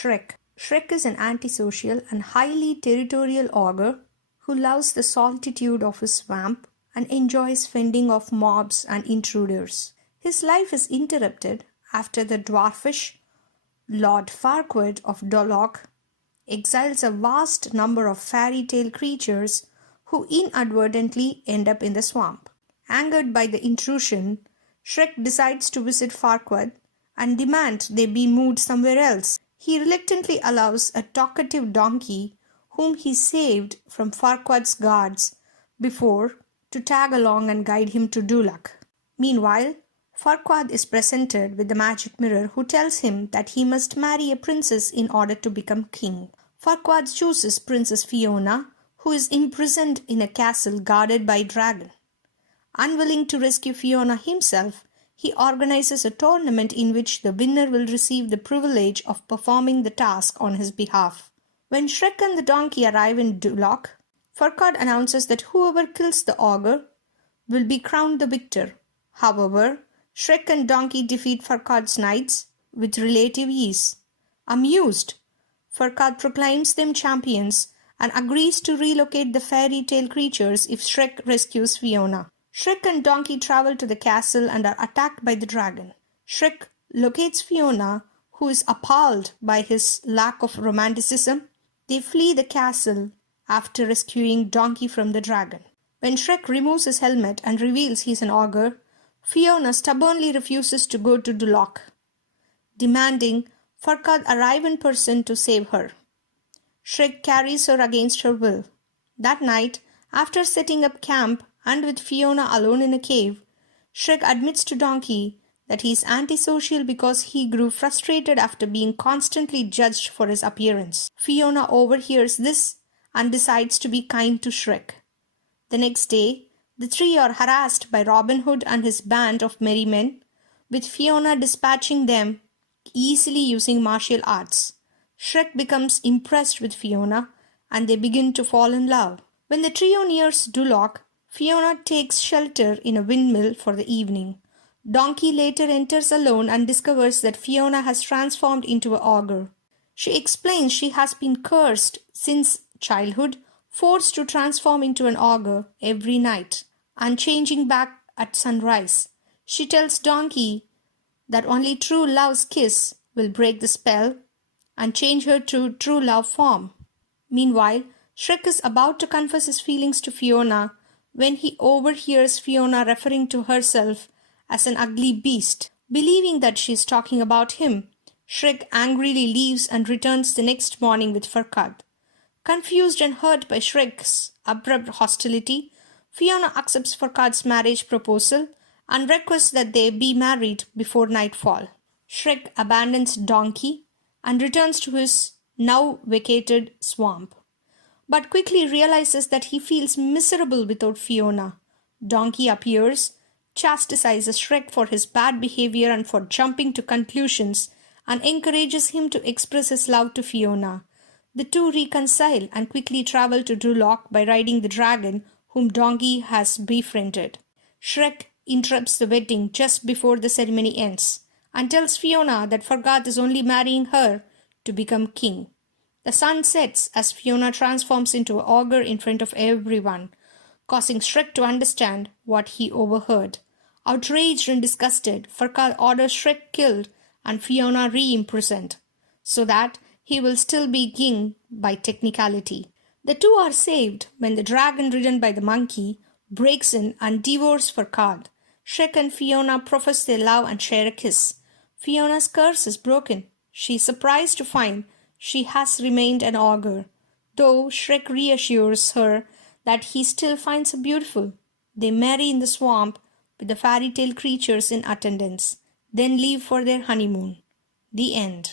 Shrek. Shrek is an antisocial and highly territorial ogre who loves the solitude of his swamp and enjoys fending off mobs and intruders. His life is interrupted after the dwarfish Lord Farquaad of Duloc exiles a vast number of fairy tale creatures who inadvertently end up in the swamp. Angered by the intrusion, Shrek decides to visit Farquaad and demand they be moved somewhere else. He reluctantly allows a talkative donkey whom he saved from Farquaad's guards before to tag along and guide him to Duloc. Meanwhile, Farquaad is presented with the magic mirror who tells him that he must marry a princess in order to become king. Farquaad chooses Princess Fiona, who is imprisoned in a castle guarded by a dragon. Unwilling to rescue Fiona himself, he organizes a tournament in which the winner will receive the privilege of performing the task on his behalf. When Shrek and the donkey arrive in Duloc, Farquaad announces that whoever kills the ogre will be crowned the victor. However, Shrek and donkey defeat Farquaad's knights with relative ease. Amused, Farquaad proclaims them champions and agrees to relocate the fairy tale creatures if Shrek rescues Fiona. Shrek and donkey travel to the castle and are attacked by the dragon. Shrek locates Fiona, who is appalled by his lack of romanticism. They flee the castle after rescuing donkey from the dragon. When Shrek removes his helmet and reveals he is an ogre, Fiona stubbornly refuses to go to Duloc, demanding Farquaad arrive in person to save her. Shrek carries her against her will. That night, after setting up camp and with Fiona alone in a cave, Shrek admits to Donkey that he is antisocial because he grew frustrated after being constantly judged for his appearance. Fiona overhears this and decides to be kind to Shrek. The next day, the three are harassed by Robin Hood and his band of merry men, with Fiona dispatching them easily using martial arts. Shrek becomes impressed with Fiona and they begin to fall in love. When the trio nears Duloc, Fiona takes shelter in a windmill for the evening. Donkey later enters alone and discovers that Fiona has transformed into an ogre. She explains she has been cursed since childhood, forced to transform into an ogre every night and changing back at sunrise. She tells Donkey that only true love's kiss will break the spell and change her to true love form. Meanwhile, Shrek is about to confess his feelings to Fiona when he overhears Fiona referring to herself as an ugly beast. Believing that she is talking about him, Shrek angrily leaves and returns the next morning with Farquaad. Confused and hurt by Shrek's abrupt hostility, Fiona accepts Farquaad's marriage proposal and requests that they be married before nightfall. Shrek abandons Donkey and returns to his now vacated swamp, but quickly realizes that he feels miserable without Fiona. Donkey appears, chastises Shrek for his bad behavior and for jumping to conclusions, and encourages him to express his love to Fiona. The two reconcile and quickly travel to Duloc by riding the dragon whom Donkey has befriended. Shrek interrupts the wedding just before the ceremony ends and tells Fiona that Farquaad is only marrying her to become king. The sun sets as Fiona transforms into an ogre in front of everyone, causing Shrek to understand what he overheard. Outraged and disgusted, Farquaad orders Shrek killed and Fiona re-imprisoned, so that he will still be king by technicality. The two are saved when the dragon ridden by the monkey breaks in and devours Farquaad. Shrek and Fiona profess their love and share a kiss. Fiona's curse is broken. She is surprised to find she has remained an ogre, though Shrek reassures her that he still finds her beautiful. They marry in the swamp with the fairy tale creatures in attendance, then leave for their honeymoon. The end.